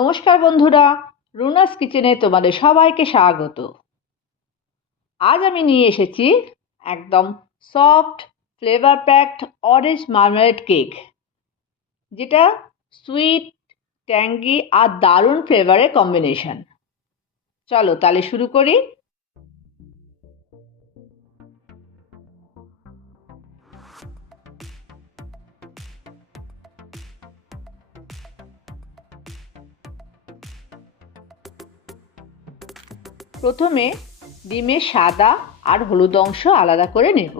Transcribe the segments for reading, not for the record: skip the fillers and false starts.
নমস্কার বন্ধুরা, রুনাস কিচেনে তোমাদের সবাইকে স্বাগত। আজ আমি নিয়ে এসেছি একদম soft flavour packed orange marmalade cake, যেটা সুইট, ট্যাঙ্গি আর দারুণ ফ্লেভারের কম্বিনেশন। চলো তাহলে শুরু করি। প্রথমে ডিমের সাদা আর হলুদ অংশ আলাদা করে নেব।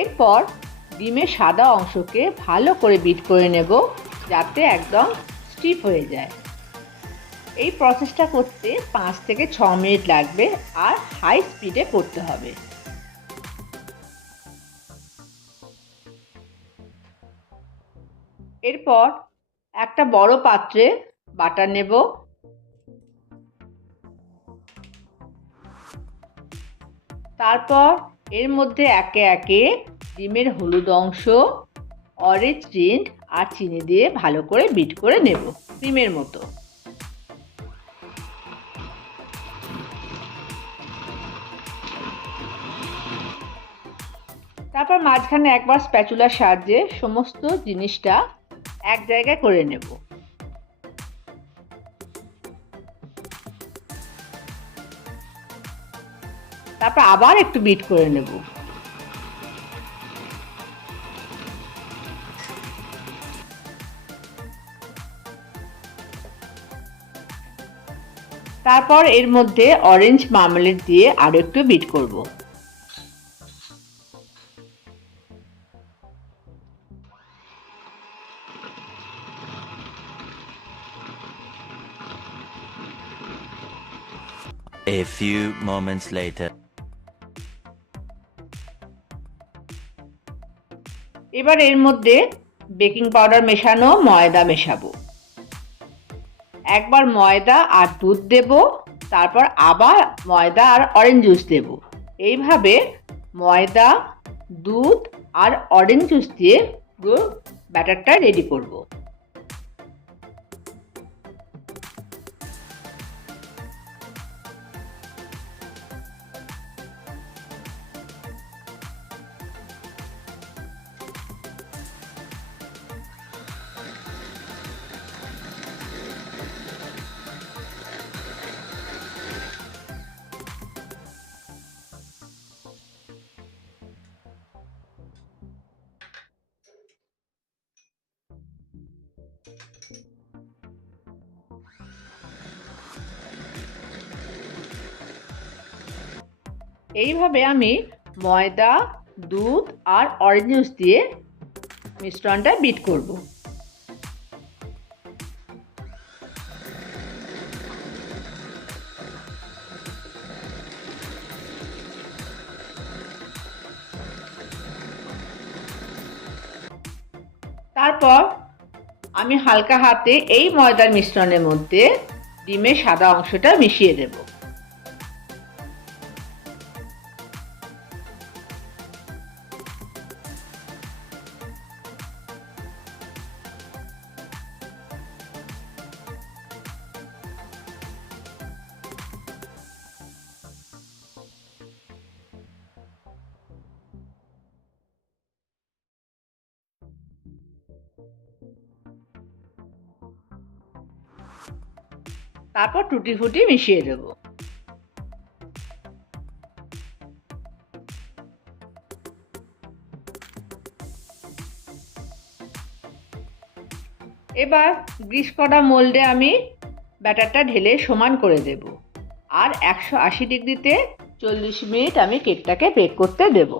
এরপর ডিমের সাদা অংশকে ভালো করে বিট করে নেব, যাতে একদম স্টিফ হয়ে যায়। এই প্রসেসটা করতে 5 থেকে 6 মিনিট লাগবে আর হাই স্পিডে করতে হবে। এরপর একটা বড় পাত্রে বাটার নেব। তারপর এর মধ্যে একে একে ডিমের হলুদ অংশ, অরেঞ্জ রিন্ড আর চিনি দিয়ে ভালো করে বিট করে নেব ক্রিমের মতো। তারপর মাঝখানে একবার স্প্যাচুলার সাহায্যে সমস্ত জিনিসটা এক জায়গায় করে নেব। তারপর আবার একটু বিট করে নেব। তারপর এর মধ্যে অরেঞ্জ মার্মালেড দিয়ে আরো একটু বিট করব। A few moments later. এবার এর মধ্যে বেকিং পাউডার মেশানো ময়দা মেশাবো। একবার ময়দা আর দুধ দেব, তারপর আবার ময়দা আর অরেঞ্জ জুস দেব। এইভাবে ময়দা, দুধ আর অরেঞ্জ জুস দিয়ে পুরো ব্যাটারটা রেডি করব। এইভাবে আমি ময়দা, দুধ আর অরেঞ্জ জুস দিয়ে মিশ্রণটা বিট করব। তারপর আমি হালকা হাতে এই ময়দার মিশ্রণের মধ্যে ডিমের সাদা অংশটা মিশিয়ে দেব। তারপর টুটি ফুটি মিশিয়ে দেব। এবার গ্রিস করা মোল্ডে আমি ব্যাটারটা ঢেলে সমান করে দেব আর 180 ডিগ্রিতে 40 মিনিট আমি কেকটাকে বেক করতে দেব।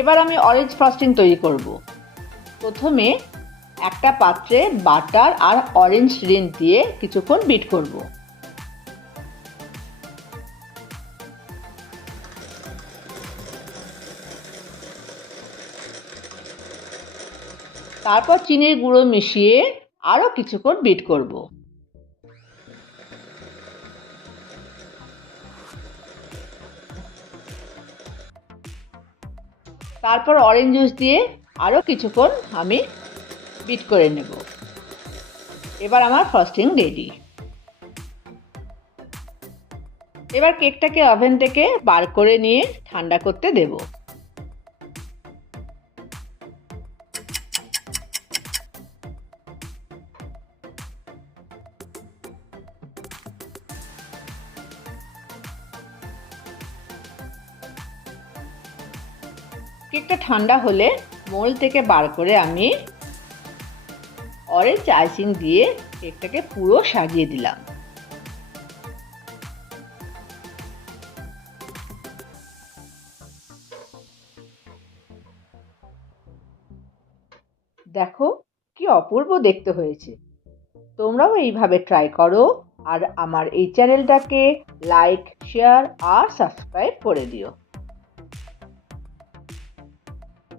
এবার আমি অরেঞ্জ ফ্রস্টিং তৈরি করব। প্রথমে একটা পাত্রে বাটার আর অরেঞ্জ রিন্ড দিয়ে কিছুক্ষণ বিট করব। তারপর চিনির গুঁড়ো মিশিয়ে আরও কিছুক্ষণ বিট করব। তারপর অরেঞ্জ জুস দিয়ে আরও কিছুক্ষণ আমি বিট করে নেব। এবার আমার ফ্রস্টিং রেডি। এবার কেকটাকে ওভেন থেকে বার করে নিয়ে ঠান্ডা করতে দেব। কেকটা ঠান্ডা হলে মোল্ড থেকে বার করে আমি অরেঞ্জ আইসিং দিয়ে কেকটাকে পুরো সাজিয়ে দিলাম। দেখো কি অপূর্ব দেখতে হয়েছে। তোমরাও এইভাবে ট্রাই করো আর আমার এই চ্যানেলটাকে লাইক, শেয়ার আর সাবস্ক্রাইব করে দিও।